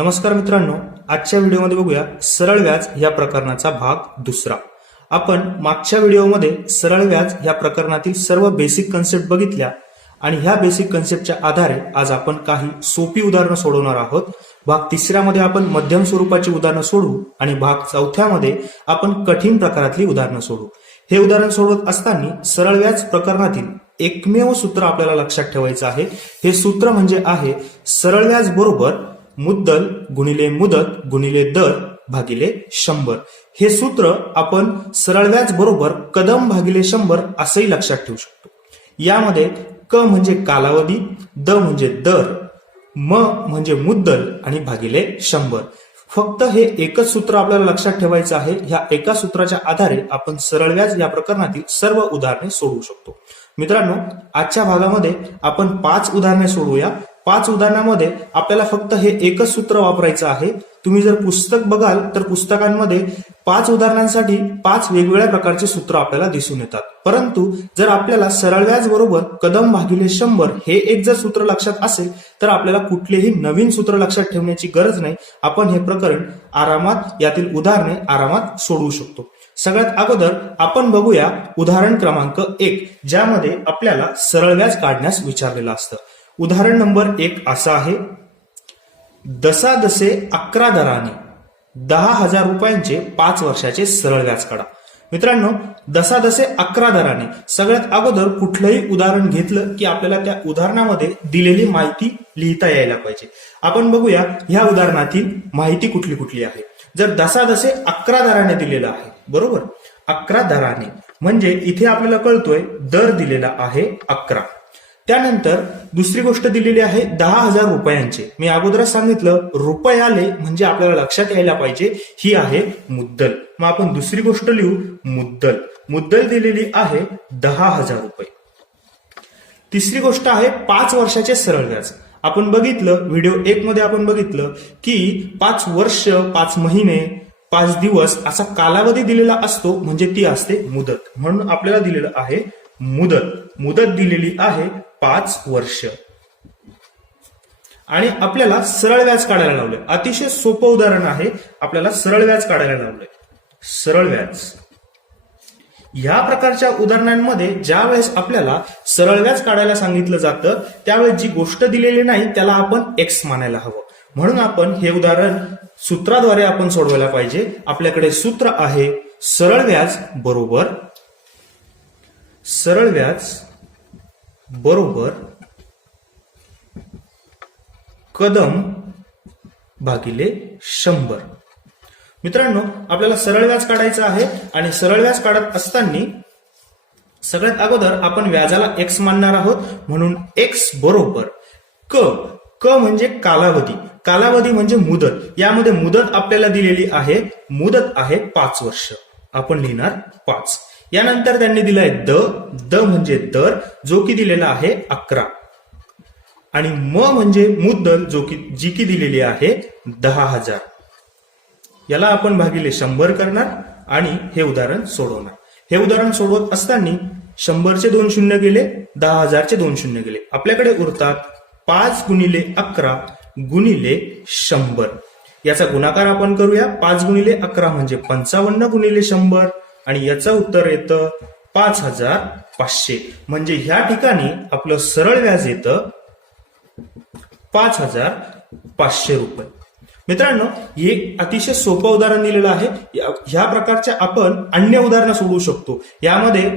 नमस्कार मित्रांनो आजच्या व्हिडिओमध्ये बघूया सरळ व्याज या प्रकरणाचा भाग दुसरा. आपण मागच्या व्हिडिओमध्ये सरळ व्याज या प्रकरणातील सर्व बेसिक कन्सेप्ट बघितल्या आणि ह्या बेसिक कन्सेप्टच्या आधारे आज आपण काही सोपी उदाहरणं सोडवणार आहोत. भाग तिसऱ्यामध्ये आपण मध्यम स्वरूपाची उदाहरणं सोडवू आणि भाग चौथ्यामध्ये आपण कठीण प्रकारातली उदाहरणं सोडवू. हे उदाहरण सोडवत असताना सरळ व्याज प्रकरणातील एकमेव सूत्र आपल्याला लक्षात ठेवायचं आहे. हे सूत्र म्हणजे आहे सरळ व्याज बरोबर मुद्दल गुणिले मुदत गुणिले दर भागिले शंभर. हे सूत्र आपण सरळ व्याज बरोबर कदम भागिले शंभर असंही लक्षात ठेवू शकतो. यामध्ये क म्हणजे कालावधी द म्हणजे दर म म्हणजे मुद्दल आणि भागिले शंभर. फक्त हे एकच सूत्र आपल्याला लक्षात ठेवायचं आहे. ह्या एका सूत्राच्या आधारे आपण सरळ व्याज या प्रकरणातील सर्व उदाहरणे सोडवू शकतो. मित्रांनो आजच्या भागामध्ये आपण पाच उदाहरणे सोडवूया. पाच उदाहरणामध्ये आपल्याला फक्त हे एकच सूत्र वापरायचं आहे. तुम्ही जर पुस्तक बघाल तर पुस्तकांमध्ये पाच उदाहरणांसाठी पाच वेगवेगळ्या प्रकारचे सूत्र आपल्याला दिसून येतात. परंतु जर आपल्याला सरळ व्याज बरोबर कदम भागिले शंभर हे एक जर सूत्र लक्षात असेल तर आपल्याला कुठलेही नवीन सूत्र लक्षात ठेवण्याची गरज नाही. आपण हे प्रकरण आरामात यातील उदाहरणे आरामात सोडवू शकतो. सगळ्यात अगोदर आपण बघूया उदाहरण क्रमांक एक ज्यामध्ये आपल्याला सरळ व्याज काढण्यास विचारलेलं असतं. उदाहरण नंबर एक असं आहे. दसा दसे अकरा दराने दहा हजार रुपयांचे पाच वर्षाचे सरळ व्याज काढा. मित्रांनो दसा दसे अकरा दराने सगळ्यात अगोदर कुठलंही उदाहरण घेतलं की आपल्याला त्या उदाहरणामध्ये दिलेली माहिती लिहिता यायला पाहिजे. आपण बघूया ह्या उदाहरणातील माहिती कुठली कुठली आहे. जर दसा दसे अकरा दराने दिलेलं आहे बरोबर? अकरा दराने. म्हणजे इथे आपल्याला कळतोय दर दिलेला आहे अकरा. त्यानंतर दुसरी गोष्ट दिलेली आहे दहा हजार रुपयांचे. मी अगोदरच सांगितलं रुपये आले म्हणजे आपल्याला लक्षात यायला पाहिजे ही आहे मुद्दल. मग आपण दुसरी गोष्ट लिहू मुद्दल. मुद्दल दिलेली आहे दहा हजार रुपये. तिसरी गोष्ट आहे पाच वर्षाचे सरळ व्याज. आपण बघितलं व्हिडिओ एक मध्ये आपण बघितलं की पाच वर्ष पाच महिने पाच दिवस असा कालावधी दिलेला असतो म्हणजे ती असते मुदत. म्हणून आपल्याला दिलेलं आहे मुदत. मुदत दिलेली आहे पाच वर्ष. आणि आपल्याला सरळ व्याज काढायला लावले. अतिशय सोपं उदाहरण आहे आपल्याला सरळ व्याज काढायला लावलंय सरळ व्याज. ह्या प्रकारच्या उदाहरणांमध्ये ज्या वेळेस आपल्याला सरळ व्याज काढायला सांगितलं जातं त्यावेळेस जी गोष्ट दिलेली नाही त्याला आपण एक्स मानायला हवं. म्हणून आपण हे उदाहरण सूत्राद्वारे आपण सोडवायला पाहिजे. आपल्याकडे सूत्र आहे सरळ व्याज बरोबर सरळ व्याज बरोबर कदम भागिले शंभर. मित्रांनो आपल्याला सरळ व्याज काढायचं आहे आणि सरळ व्याज काढत असताना सगळ्यात अगोदर आपण व्याजाला एक्स मानणार आहोत म्हणून एक्स बरोबर. क क म्हणजे कालावधी. कालावधी म्हणजे मुदत. यामध्ये मुदत आपल्याला दिलेली आहे मुदत आहे पाच वर्ष. आपण लिहिणार पाच. यानंतर त्यांनी दिलाय द. द म्हणजे दर जो की दिलेला आहे अकरा. आणि म म्हणजे मुद्दल जो की जी की दिलेली आहे दहा हजार. याला आपण भागिले शंभर करणार आणि हे उदाहरण सोडवणार. हे उदाहरण सोडवत असताना शंभरचे दोन शून्य गेले दहा हजारचे दोन शून्य गेले. आपल्याकडे उरतात पाच गुणिले अकरा गुणिले शंभर. याचा गुणाकार आपण करूया. पाच गुणिले अकरा म्हणजे पंचावन्न गुणिले शंभर. आणि याचं उत्तर येतं पाच हजार पाचशे. म्हणजे ह्या ठिकाणी आपलं सरळ व्याज येतं पाच हजार पाचशे रुपये. मित्रांनो हे अतिशय सोपं उदाहरण दिलेलं आहे. ह्या प्रकारच्या आपण अन्य उदाहरणं सोडवू शकतो. यामध्ये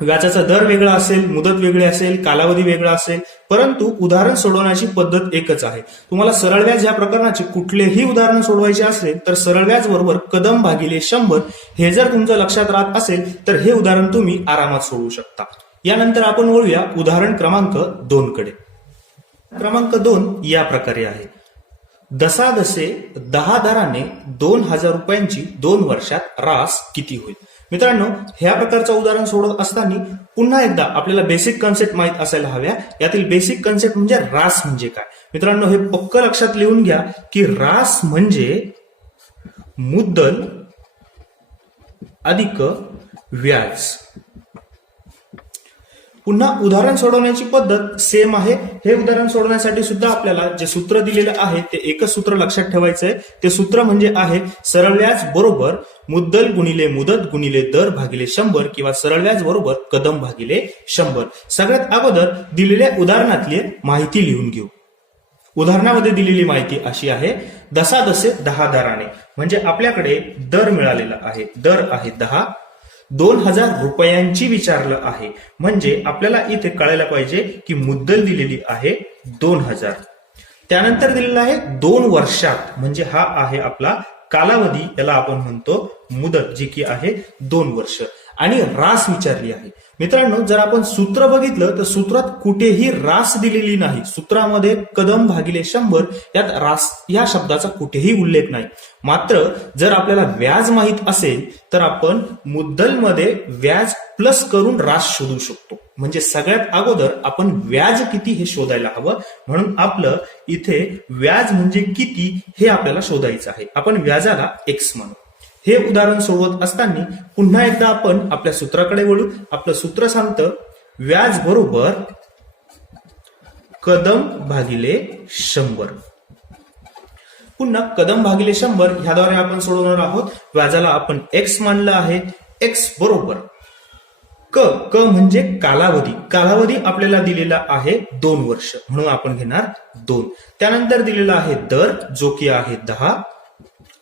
व्याजाचा दर वेगळा असेल मुदत वेगळी असेल कालावधी वेगळा असेल परंतु उदाहरण सोडवण्याची पद्धत एकच आहे. तुम्हाला सरळ व्याज या प्रकरणाचे कुठलेही उदाहरण सोडवायचे असेल तर सरळ व्याज बरोबर कदम भागिले शंभर हे जर तुमचं लक्षात राहत असेल तर हे उदाहरण तुम्ही आरामात सोडवू शकता. यानंतर आपण वळूया उदाहरण क्रमांक दोन कडे. क्रमांक दोन या प्रकारे आहे. दसादसे दहा दराने दोन हजार रुपयांची दोन वर्षात रास किती होईल? मित्रांनो ह्या प्रकारचं उदाहरण सोडत असताना पुन्हा एकदा आपल्याला बेसिक कन्सेप्ट माहीत असायला हव्या. यातील बेसिक कन्सेप्ट म्हणजे रास म्हणजे काय? मित्रांनो हे पक्क लक्षात लिहून घ्या की रास म्हणजे मुद्दल अधिक व्याज. पुन्हा उदाहरण सोडवण्याची पद्धत सेम आहे. हे उदाहरण सोडवण्यासाठी सुद्धा आपल्याला जे सूत्र दिलेलं आहे ते एकच सूत्र लक्षात ठेवायचं आहे ते सूत्र म्हणजे आहे सरळ व्याज बरोबर मुद्दल गुणिले मुदत गुणिले दर भागिले शंभर किंवा सरळ व्याज बरोबर कदम भागिले शंभर. सगळ्यात अगोदर दिलेल्या उदाहरणातली माहिती लिहून घेऊ. उदाहरणामध्ये दिलेली माहिती अशी आहे दसा दसे दहा दराने. म्हणजे आपल्याकडे दर मिळालेला आहे. दर आहे दहा दोन हजार रुपयांची विचारलं आहे. म्हणजे आपल्याला इथे कळायला पाहिजे की मुद्दल दिलेली आहे दोन हजार त्यानंतर दिलेला आहे दोन वर्षात. म्हणजे हा आहे आपला कालावधी याला आपण म्हणतो मुदत जी की आहे दोन वर्ष. आणि रास विचारली आहे. मित्रांनो जर आपण सूत्र बघितलं तर सूत्रात कुठेही रास दिलेली नाही. सूत्रामध्ये कदम भागिले शंभर यात रास या शब्दाचा कुठेही उल्लेख नाही. मात्र जर आपल्याला व्याज माहीत असेल तर आपण मुद्दलमध्ये व्याज प्लस करून रास शोधू शकतो. म्हणजे सगळ्यात अगोदर आपण व्याज किती हे शोधायला हवं म्हणून आपलं इथे व्याज म्हणजे किती हे आपल्याला शोधायचं आहे. आपण व्याजाला एक्स म्हणू. हे उदाहरण सोडवत असताना पुन्हा एकदा आपण आपल्या सूत्राकडे वळू. आपलं सूत्र सांगतं व्याज बरोबर कदम भागिले शंभर. पुन्हा कदम भागिले शंभर ह्याद्वारे आपण सोडवणार आहोत. व्याजाला आपण एक्स मानलं आहे. एक्स बरोबर. क क म्हणजे कालावधी. कालावधी आपल्याला दिलेला आहे दोन वर्ष. म्हणून आपण घेणार दोन. त्यानंतर दिलेला आहे दर जो की आहे दहा.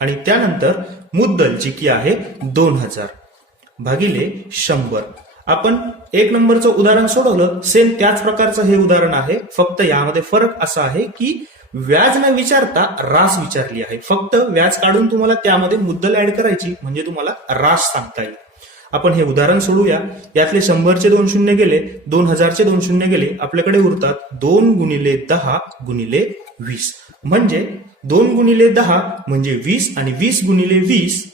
आणि त्यानंतर मुद्दल जी की आहे दोन हजार. भागिले शंभर. आपण एक नंबरचं उदाहरण सोडवलं. सेम त्याच प्रकारचं हे उदाहरण आहे. फक्त यामध्ये फरक असा आहे की व्याज न विचारता रास विचारली आहे. फक्त व्याज काढून तुम्हाला त्यामध्ये मुद्दल ऍड करायची म्हणजे तुम्हाला रास सांगता येईल. आपण हे उदाहरण सोडूया. यातले शंभरचे दोन शून्य गेले दोन हजारचे दोन शून्य गेले. आपल्याकडे उरतात दोन गुणिले दहा गुणिले वीस. म्हणजे दोन गुणिले दहा म्हणजे वीस आणि वीस गुणिले वीस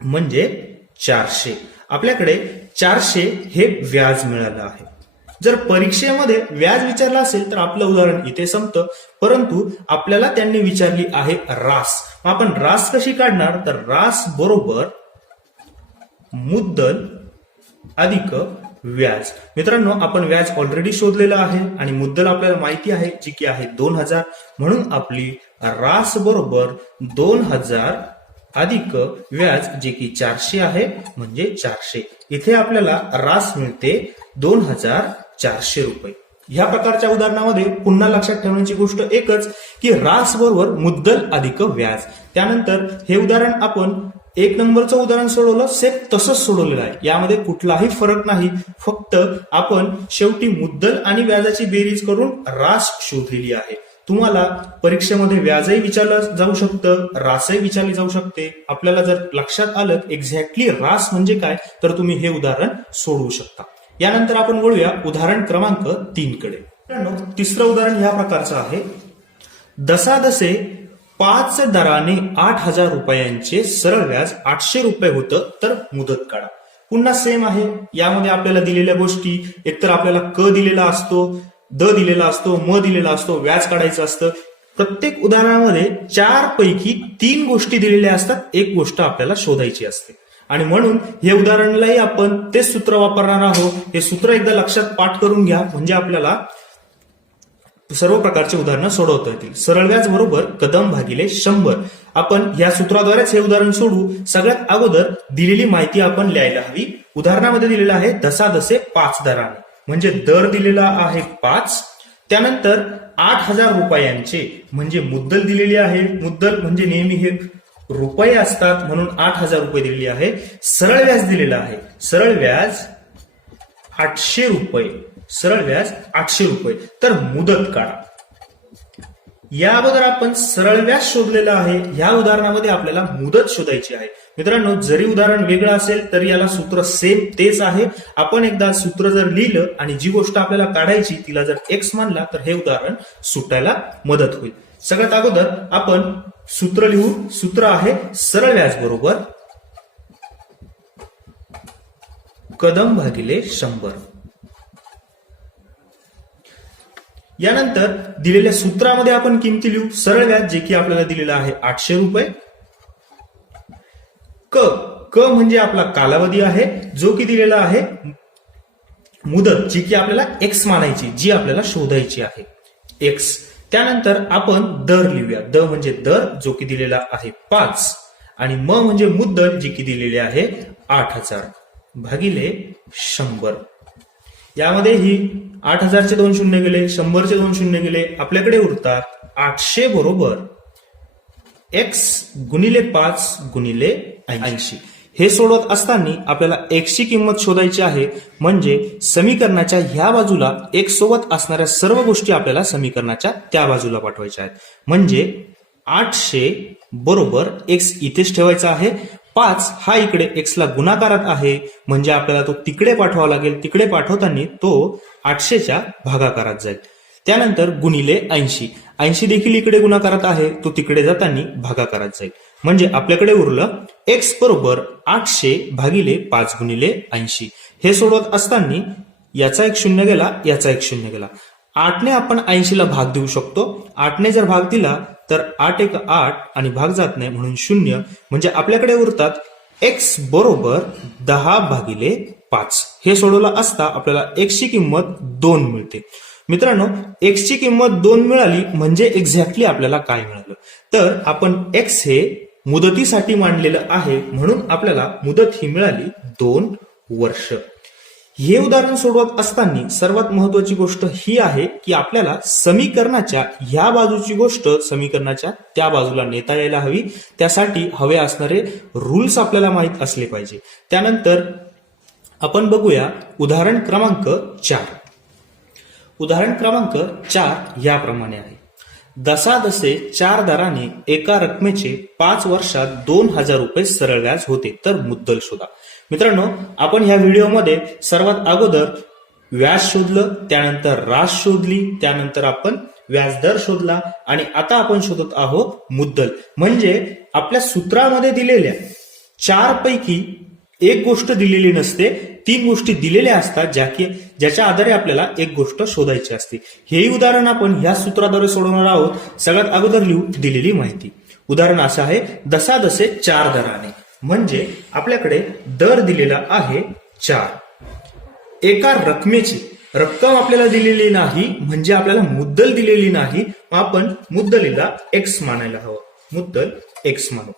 म्हणजे चारशे. आपल्याकडे चारशे हे व्याज मिळालं आहे. जर परीक्षेमध्ये व्याज विचारलं असेल तर आपलं उदाहरण इथे संपतं. परंतु आपल्याला त्यांनी विचारली आहे रास. आपण रास कशी काढणार? तर रास बरोबर मुद्दल अधिक व्याज. मित्रांनो आपण व्याज ऑलरेडी शोधलेलं आहे आणि मुद्दल आपल्याला माहिती आहे जी की आहे दोन हजार. म्हणून आपली रास बरोबर दोन हजार अधिक व्याज जे की चारशे आहे म्हणजे चारशे. इथे आपल्याला रास मिळते दोन हजार चारशे रुपये. ह्या प्रकारच्या उदाहरणामध्ये पुन्हा लक्षात ठेवण्याची गोष्ट एकच की रास बरोबर मुद्दल अधिक व्याज. त्यानंतर हे उदाहरण आपण एक नंबरचं उदाहरण सोडवलं सेम तसंच सोडवलेलं आहे. यामध्ये कुठलाही फरक नाही. फक्त आपण शेवटी मुद्दल आणि व्याजाची बेरीज करून रास शोधलेली आहे. तुम्हाला परीक्षेमध्ये व्याजही विचारलं जाऊ शकतं रासही विचारली जाऊ शकते. आपल्याला जर लक्षात आलं एक्झॅक्टली रास म्हणजे काय तर तुम्ही हे उदाहरण सोडवू शकता. यानंतर आपण वळूया उदाहरण क्रमांक तीन कडे तिसरं उदाहरण ह्या प्रकारचं आहे. दसादसे पाच दराने आठ हजार रुपयांचे सरळ व्याज आठशे रुपये होतं तर मुदत काढा. पुन्हा सेम आहे. यामध्ये आपल्याला दिलेल्या गोष्टी एकतर आपल्याला क दिलेला असतो द दिलेला असतो म दिलेला असतो व्याज काढायचं असतं. प्रत्येक उदाहरणामध्ये चार पैकी तीन गोष्टी दिलेल्या असतात एक गोष्ट आपल्याला शोधायची असते. आणि म्हणून हे उदाहरणालाही आपण तेच सूत्र वापरणार आहोत. हे सूत्र एकदा लक्षात पाठ करून घ्या. म्हणजे आपल्याला सर्व प्रकारचे उदाहरणं सोडवता येतील. सरळ व्याज बरोबर कदम भागिले शंभर. आपण या सूत्राद्वारेच हे उदाहरण सोडू. सगळ्यात अगोदर दिलेली माहिती आपण लिहायला हवी. उदाहरणामध्ये दिलेलं आहे दसा दसे पाच दराने. म्हणजे दर दिलेला आहे पाच. त्यानंतर आठ हजार रुपयांचे म्हणजे मुद्दल दिलेली आहे. मुद्दल म्हणजे नेहमी हे रुपये असतात म्हणून आठ हजार रुपये दिलेली आहे. सरळ व्याज दिलेलं आहे. सरळ व्याज आठशे रुपये. सरळ व्याज आठशे रुपये. तर मुदत काढा या अगोदर आपण सरळ व्याज शोधलेलं आहे. या उदाहरणामध्ये आपल्याला मुदत शोधायची आहे. मित्रांनो जरी उदाहरण वेगळं असेल तरी याला सूत्र सेम तेच आहे. आपण एकदा सूत्र जर लिहिलं आणि जी गोष्ट आपल्याला काढायची तिला जर एक्स मानला तर हे उदाहरण सुटायला मदत होईल. सगळ्यात अगोदर आपण सूत्र लिहू. सूत्र आहे सरळ व्याज बरोबर कदम भागिले शंभर. यानंतर दिलेल्या सूत्रामध्ये आपण किमती लिहू. सरळ व्याज जे की आपल्याला दिलेलं आहे आठशे रुपये. क. क म्हणजे आपला कालावधी आहे जो की दिलेला आहे मुदत जी की आपल्याला एक्स मानायची जी आपल्याला शोधायची आहे. एक्स त्यानंतर आपण दर लिहूया. द म्हणजे दर जो की दिलेला आहे पाच. आणि म म्हणजे मुद्दल जी की दिलेली आहे आठ हजार. भागिले शंभर. यामध्ये ही आठ हजारचे दोन शून्य गेले शंभरचे दोन शून्य गेले आपल्याकडे उरतात आठशे बरोबर. एक्स गुणिले पाच गुणिले ऐंशी. हे सोडवत असताना आपल्याला एक्सची किंमत शोधायची आहे म्हणजे समीकरणाच्या ह्या बाजूला एक सोबत असणाऱ्या सर्व गोष्टी आपल्याला समीकरणाच्या त्या बाजूला पाठवायच्या आहेत. म्हणजे आठशे बरोबर एक्स इथेच ठेवायचा आहे पाच हा इकडे एक्सला गुणाकारात आहे. म्हणजे आपल्याला तो तिकडे पाठवावा लागेल. तिकडे पाठवताना तो आठशेच्या भागाकारात जाईल. त्यानंतर गुणिले ऐंशी. ऐंशी देखील इकडे गुणाकारात आहे. तो तिकडे जाताना भागाकारात जाईल. म्हणजे आपल्याकडे उरलं एक्स बरोबर आठशे भागिले पाच गुणिले ऐंशी. हे सोडवत असताना याचा एक शून्य गेला याचा एक शून्य गेला. आठने आपण ऐंशीला भाग देऊ शकतो. आठने जर भाग दिला तर आठ एक आठ आणि भाग जात नाही म्हणून शून्य म्हणजे आपल्याकडे उरतात एक्स बरोबर दहा भागिले पाच. हे सोडवलं असता आपल्याला एक्सची किंमत दोन मिळते. मित्रांनो एक्स ची किंमत दोन मिळाली म्हणजे एक्झॅक्टली आपल्याला काय मिळालं? तर आपण एक्स हे मुदतीसाठी मांडलेलं आहे म्हणून आपल्याला मुदत ही मिळाली दोन वर्ष. हे उदाहरण सोडवत असताना सर्वात महत्वाची गोष्ट ही आहे की आपल्याला समीकरणाच्या ह्या बाजूची गोष्ट समीकरणाच्या त्या बाजूला नेता यायला हवी. त्यासाठी हवे असणारे रूल्स आपल्याला माहीत असले पाहिजे. त्यानंतर आपण बघूया उदाहरण क्रमांक चार. उदाहरण क्रमांक चार याप्रमाणे आहे. दसादसे चार दराने एका रकमेचे पाच वर्षात दोन हजार रुपये सरळ व्याज होते. तर मुद्दल शोधा. मित्रांनो आपण ह्या व्हिडिओमध्ये सर्वात अगोदर व्याज शोधलं त्यानंतर रास शोधली त्यानंतर आपण व्याजदर शोधला आणि आता आपण शोधत आहोत मुद्दल. म्हणजे आपल्या सूत्रामध्ये दिलेल्या चार पैकी एक गोष्ट दिलेली नसते तीन गोष्टी दिलेल्या असतात ज्या की ज्याच्या आधारे आपल्याला एक गोष्ट शोधायची असते. हेही उदाहरण आपण ह्या सूत्राद्वारे सोडवणार आहोत. सगळ्यात अगोदर लिहू दिलेली माहिती. उदाहरण असं आहे दसा दसे चार दराने. म्हणजे आपल्याकडे दर दिलेला आहे चार. एका रकमेची रक्कम आपल्याला दिलेली नाही म्हणजे आपल्याला मुद्दल दिलेली नाही आपण मुद्दलीला एक्स मानायला हवं. मुद्दल एक्स मानू.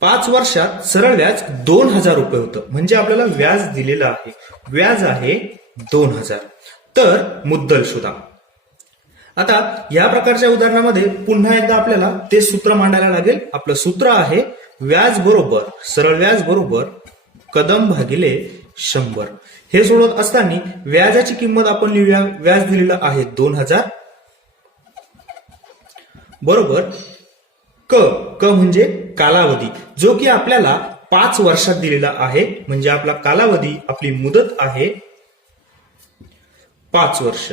पाच वर्षात सरळ व्याज दोन हजार रुपये होतं म्हणजे आपल्याला व्याज दिलेलं आहे. व्याज आहे दोन हजार. तर मुद्दल शोधा. आता या प्रकारच्या उदाहरणामध्ये पुन्हा एकदा आपल्याला ते सूत्र मांडायला लागेल. आपलं सूत्र आहे व्याज बरोबर सरळ व्याज बरोबर कदम भागिले शंभर. हे सोडत असताना व्याजाची किंमत आपण लिहूया. व्याज दिलेलं आहे दोन हजार. बरोबर? क क म्हणजे कालावधी जो की आपल्याला पाच वर्षात दिलेला आहे. म्हणजे आपला कालावधी आपली मुदत आहे पाच वर्ष.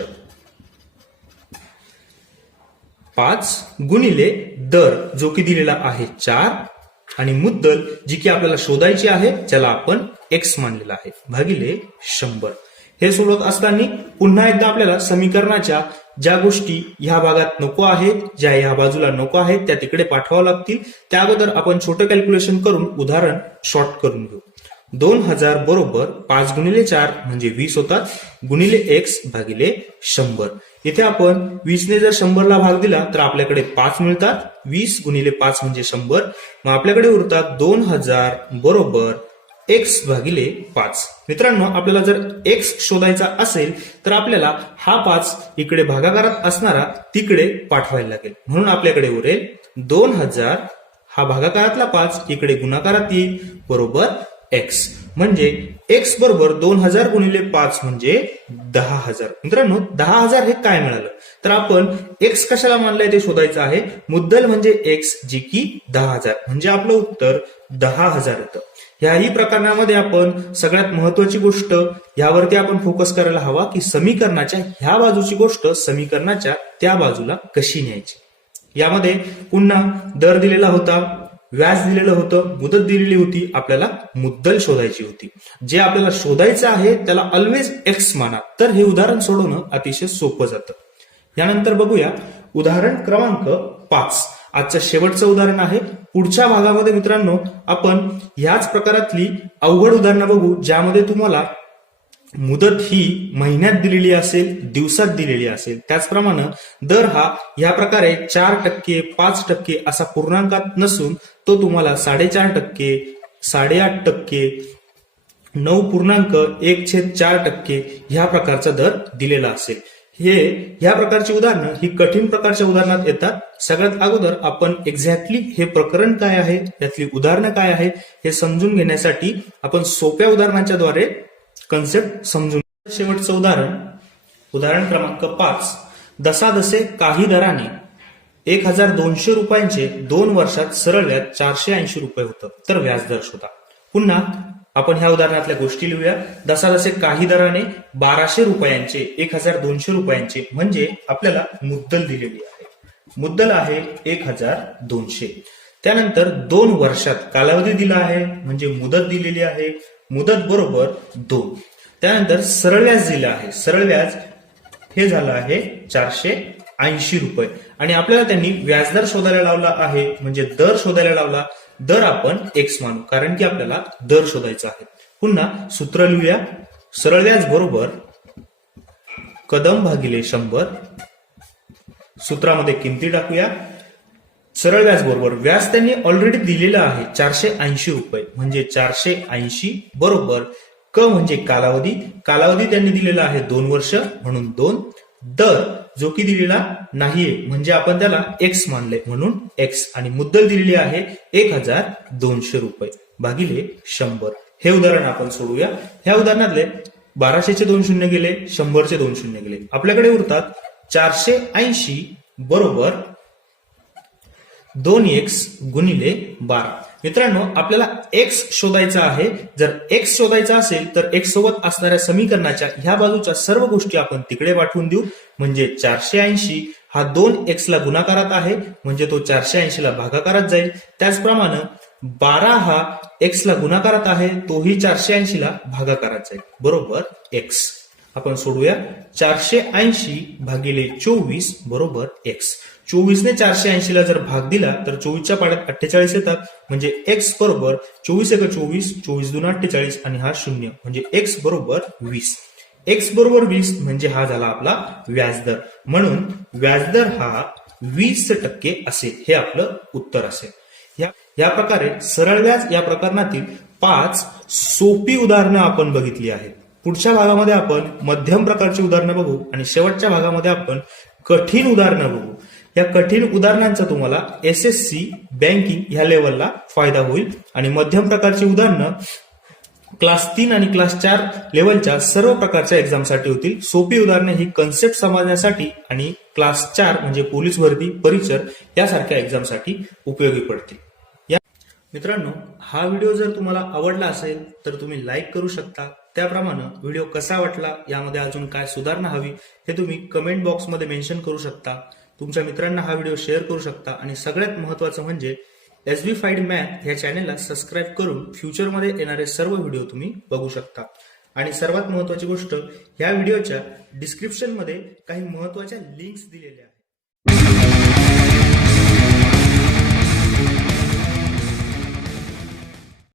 पाच गुणिले दर जो की दिलेला आहे चार. आणि मुद्दल जी की आपल्याला शोधायची आहे ज्याला आपण एक्स मानलेला आहे. भागिले शंभर. हे सोडवत असताना पुन्हा एकदा आपल्याला समीकरणाच्या ज्या गोष्टी ह्या भागात नको आहेत ज्या ह्या बाजूला नको आहेत त्या तिकडे पाठवाव्या लागतील. त्या अगोदर आपण छोटं कॅल्क्युलेशन करून उदाहरण शॉर्ट करून घेऊ. दोन हजार बरोबर पाच गुणिले चार म्हणजे वीस होतात. गुणिले एक्स भागिले शंभर. इथे आपण वीसने जर शंभरला भाग दिला तर आपल्याकडे पाच मिळतात. वीस गुणिले पाच म्हणजे शंभर. मग आपल्याकडे उरतात दोन हजार बरोबर एक्स भागिले पाच. मित्रांनो आपल्याला जर एक्स शोधायचा असेल तर आपल्याला हा पाच इकडे भागाकारात असणारा तिकडे पाठवायला लागेल. म्हणून आपल्याकडे उरेल दोन हजार हा भागाकारातला पाच इकडे गुणाकारात येईल बरोबर एक्स. म्हणजे एक्स बरोबर दोन हजार गुणिले पाच म्हणजे दहा हजार. मित्रांनो दहा हजार हे काय मिळालं? तर आपण एक्स कशाला मानलंय ते शोधायचं आहे? मुद्दल म्हणजे एक्स जी की दहा हजार. म्हणजे आपलं उत्तर दहा हजार येतं ह्याही प्रकरणामध्ये आपण सगळ्यात महत्वाची गोष्ट यावरती आपण फोकस करायला हवा की समीकरणाच्या ह्या बाजूची गोष्ट समीकरणाच्या त्या बाजूला कशी न्यायची? यामध्ये पुन्हा दर दिलेला होता. व्याज दिलेलं होतं मुदत दिलेली होती आपल्याला मुद्दल शोधायची होती. जे आपल्याला शोधायचं आहे त्याला ऑलवेज एक्स माना. तर हे उदाहरण सोडवणं अतिशय सोपं जातं. यानंतर बघूया. उदाहरण क्रमांक पाच. आजचं शेवटचं उदाहरण आहे. पुढच्या भागामध्ये मित्रांनो आपण ह्याच प्रकारातली अवघड उदाहरणं बघू ज्यामध्ये तुम्हाला मुदत ही महिन्यात दिलेली असेल दिवसात दिलेली असेल. त्याचप्रमाणे दर हा या प्रकारे चार टक्के पाच टक्के असा पूर्णांकात नसून तो तुम्हाला साडेचार टक्के साडेआठ टक्के नऊ पूर्णांक एक छेद चार टक्के ह्या प्रकारचा दर दिलेला असेल. हे ह्या प्रकारची उदाहरणं ही कठीण प्रकारच्या उदाहरणात येतात. सगळ्यात अगोदर आपण एक्झॅक्टली हे प्रकरण काय आहे त्यातली उदाहरणं काय आहे हे समजून घेण्यासाठी आपण सोप्या उदाहरणाच्या द्वारे कन्सेप्ट समजून शेवटचं उदाहरण. उदाहरण क्रमांक पाच. दसादसे काही दराने एक हजार दोनशे रुपयांचे दोन वर्षात सरळ व्याज चारशे ऐंशी रुपये होतं. तर व्याजदर शोधा. पुन्हा आपण ह्या उदाहरणातल्या गोष्टी लिहूया. दसादसे काही दराने बाराशे रुपयांचे एक हजार दोनशे रुपयांचे म्हणजे आपल्याला मुद्दल दिलेली आहे. मुद्दल आहे एक हजार दोनशे त्यानंतर दोन वर्षात कालावधी दिला आहे म्हणजे मुदत दिलेली आहे. मुदत बरोबर दोन. त्यानंतर सरळ व्याज दिलं आहे. सरळ व्याज हे झालं आहे चारशे ऐंशी रुपये. आणि आपल्याला त्यांनी व्याजदर शोधायला लावला आहे म्हणजे दर शोधायला लावला दर आपण एक्स मानू. कारण की आपल्याला दर शोधायचा आहे. पुन्हा सूत्र लिहूया. सरळ व्याज बरोबर कदम भागिले शंभर. सूत्रामध्ये किमती टाकूया. सरळ व्याज बरोबर. व्याज त्यांनी ऑलरेडी दिलेलं आहे. चारशे ऐंशी रुपये. म्हणजे चारशे ऐंशी बरोबर. क म्हणजे कालावधी. कालावधी त्यांनी दिलेला आहे दोन वर्ष म्हणून दोन. दर जो की दिलेला नाहीये. म्हणजे आपण त्याला एक्स मानले म्हणून एक्स आणि मुद्दल दिलेली आहे एक हजार दोनशे रुपये. भागिले शंभर. हे उदाहरण आपण सोडूया. ह्या उदाहरणातले बाराशेचे दोन शून्य गेले शंभरचे दोन शून्य गेले. आपल्याकडे उरतात चारशे ऐंशी बरोबर दोन एक्स गुणिले बारा. मित्रांनो आपल्याला एक्स शोधायचा आहे. जर एक्स शोधायचा असेल तर एक्स सोबत असणाऱ्या समीकरणाच्या ह्या बाजूच्या सर्व गोष्टी आपण तिकडे पाठवून देऊ. म्हणजे चारशे ऐंशी हा दोन एक्स ला गुणाकारात आहे. म्हणजे तो चारशे ऐंशी ला भागाकारात जाईल. त्याचप्रमाणे बारा हा एक्स ला गुणाकारात आहे. तोही चारशे ऐंशी ला भागाकारात जाईल. बरोबर? एक्स. आपण सोडूया. चारशे ऐंशी भागिले चोवीस बरोबर एक्स. चोवीसने चारशे ऐंशीला जर भाग दिला तर चोवीसच्या पाड्यात अठ्ठेचाळीस येतात. म्हणजे एक्स बरोबर चोवीस एक चोवीस चोवीस दोन अठ्ठेचाळीस आणि हा शून्य. म्हणजे एक्स बरोबर वीस. एक्स बरोबर वीस म्हणजे हा झाला आपला व्याजदर. म्हणून व्याजदर हा वीस टक्के असेल. हे आपलं उत्तर असेल. या या प्रकारे सरळ व्याज या प्रकरणातील पाच सोपी उदाहरणं आपण बघितली आहेत. पुढच्या भागामध्ये आपण मध्यम प्रकारची उदाहरणं बघू आणि शेवटच्या भागामध्ये आपण कठीण उदाहरणं बघू. या कठीण उदाहरणांचा तुम्हाला एस एस सी बँकिंग ह्या लेवलला फायदा होईल. आणि मध्यम प्रकारची उदाहरणं क्लास तीन आणि क्लास चार लेवलच्या सर्व प्रकारच्या एक्झामसाठी होतील. सोपी उदाहरणे ही कन्सेप्ट समजण्यासाठी आणि क्लास चार म्हणजे पोलीस भरती परिचर यासारख्या एक्झामसाठी उपयोगी पडतील. या मित्रांनो हा व्हिडिओ जर तुम्हाला आवडला असेल तर तुम्ही लाईक करू शकता. त्याप्रमाणे व्हिडिओ कसा वाटला यामध्ये अजून काय सुधारणा हवी हे तुम्ही कमेंट बॉक्समध्ये मेन्शन करू शकता. तुमच्या मित्रांना हा व्हिडिओ शेअर करू शकता. आणि सगळ्यात महत्वाचं म्हणजे एस बी फाईड मॅथ ह्या चॅनेलला सबस्क्राईब करून फ्युचरमध्ये येणारे सर्व व्हिडिओ तुम्ही बघू शकता. आणि सर्वात महत्वाची गोष्ट ह्या व्हिडिओच्या डिस्क्रिप्शनमध्ये काही महत्त्वाच्या लिंक्स दिलेल्या आहेत.